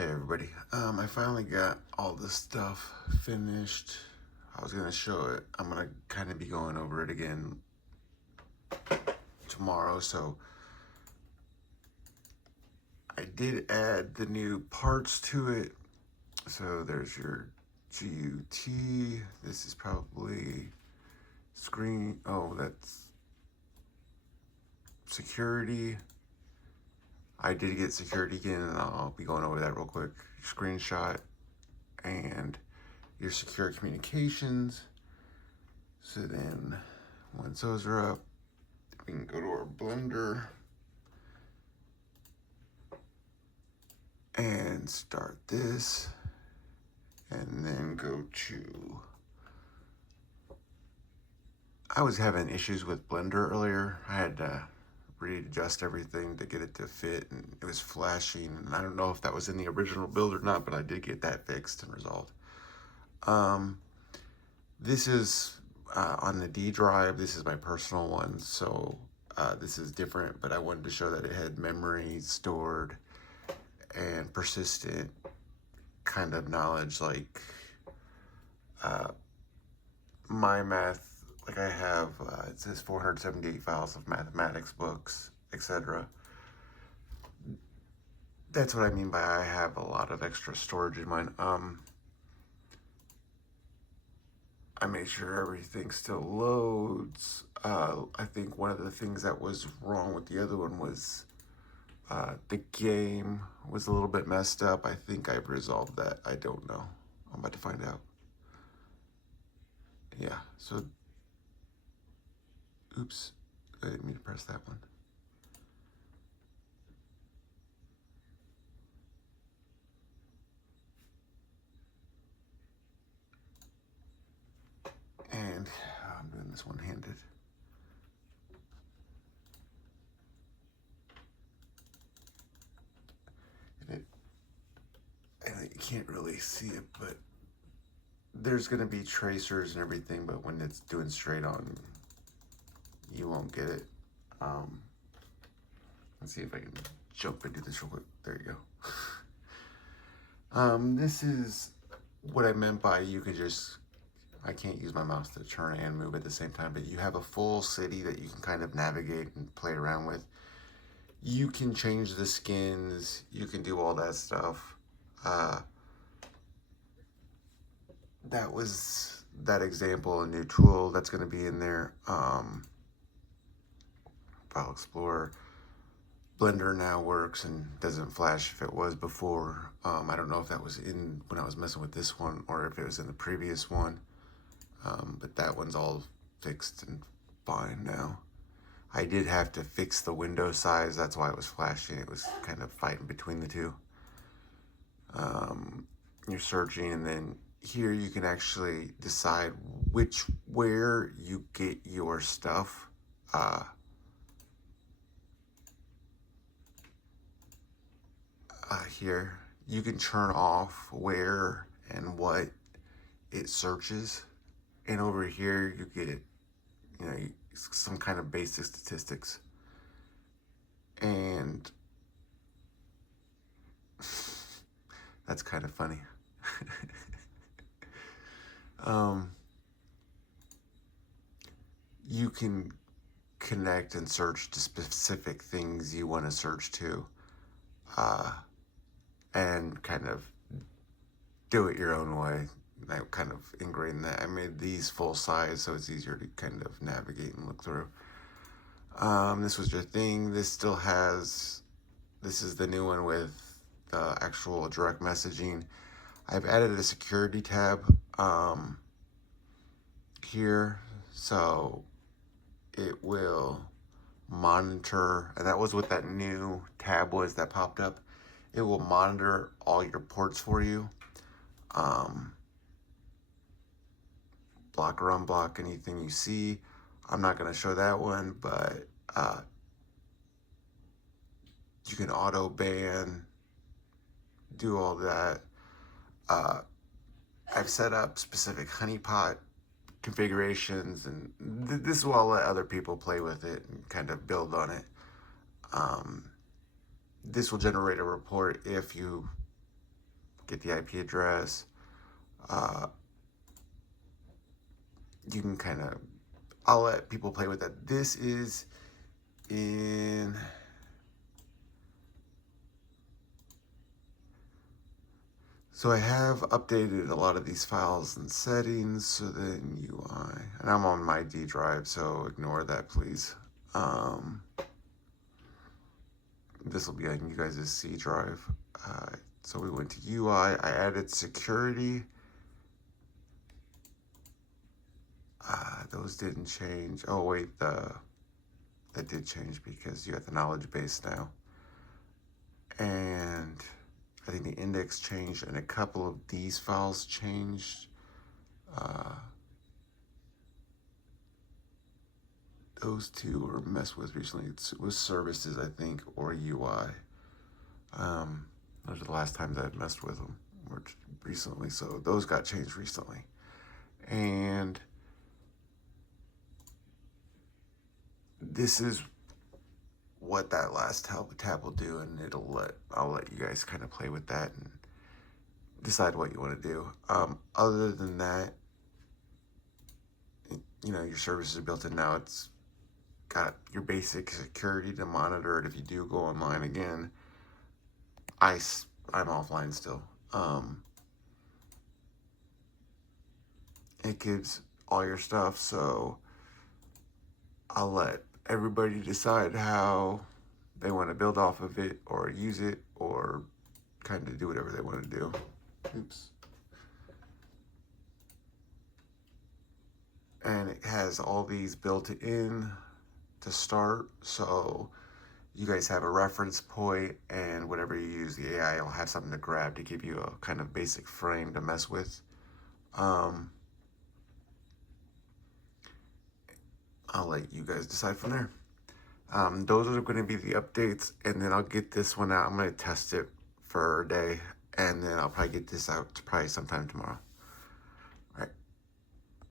Hey everybody, I finally got all this stuff finished. I was gonna show it. I'm gonna kind of be going over it again tomorrow. So I did add the new parts to it. So there's your GUT. This is probably screen. Oh, that's security. I did get security again, and I'll be going over that real quick. Screenshot and your secure communications. So then once those are up, we can go to our blender and start this, and then go to, I was having issues with Blender earlier. I had to readjust everything to get it to fit, and it was flashing, and I don't know if that was in the original build or not, but I did get that fixed and resolved. This is on the D drive. This is my personal one, so this is different, but I wanted to show that it had memory stored and persistent kind of knowledge, like my math, like I have, it says 478 files of mathematics books, etc. That's what I mean by I have a lot of extra storage in mine. I made sure everything still loads. I think one of the things that was wrong with the other one was the game was a little bit messed up. I think I've resolved that. I don't know. I'm about to find out. Yeah, so, oops, I didn't mean to press that one. And I'm doing this one-handed. And you can't really see it, but there's gonna be tracers and everything, but when it's doing straight on, you won't get it. Let's see if I can jump into this real quick. There you go. This is what I meant by you could just, I can't use my mouse to turn and move at the same time, but you have a full city that you can kind of navigate and play around with. You can change the skins, you can do all that stuff. That was that example, a new tool that's going to be in there. File Explorer. Blender now works and doesn't flash if it was before. I don't know if that was in when I was messing with this one or if it was in the previous one. But that one's all fixed and fine now. I did have to fix the window size. That's why it was flashing. It was kind of fighting between the two. You're searching, and then here you can actually decide where you get your stuff. Here you can turn off where and what it searches, and over here you get, you know, some kind of basic statistics. And that's kind of funny. You can connect and search to specific things you want to search to, and kind of do it your own way. I kind of ingrained that. I made these full size so it's easier to kind of navigate and look through. This was your thing. This still has, this is the new one with the actual direct messaging. I've added a security tab here, so it will monitor, and that was what that new tab was that popped up. It will monitor all your ports for you. Block or unblock anything you see. I'm not going to show that one, but you can auto ban, do all that. I've set up specific honeypot configurations, and this will let other people play with it and kind of build on it. This will generate a report if you get the IP address. You can kind of, I'll let people play with that. This is in, so I have updated a lot of these files and settings. So then UI, and I'm on my D drive, so ignore that, please. This will be on you guys' C drive. So we went to UI, I added security. Those didn't change. Oh wait, that did change because you got the knowledge base now. And I think the index changed and a couple of these files changed. Those two were messed with recently. It was services, I think, or UI. Those are the last times I've messed with them, or recently. So those got changed recently. And this is what that last tab will do, and I'll let you guys kind of play with that and decide what you want to do. Other than that, you know, your services are built in now. It's got your basic security to monitor it if you do go online again. I'm offline still. It gives all your stuff, so I'll let everybody decide how they want to build off of it or use it or kind of do whatever they want to do. Oops. And it has all these built in to start, so you guys have a reference point, and whatever you use, the AI will have something to grab to give you a kind of basic frame to mess with. I'll let you guys decide from there. Those are going to be the updates, and then I'll get this one out. I'm going to test it for a day, and then I'll probably get this out probably sometime tomorrow.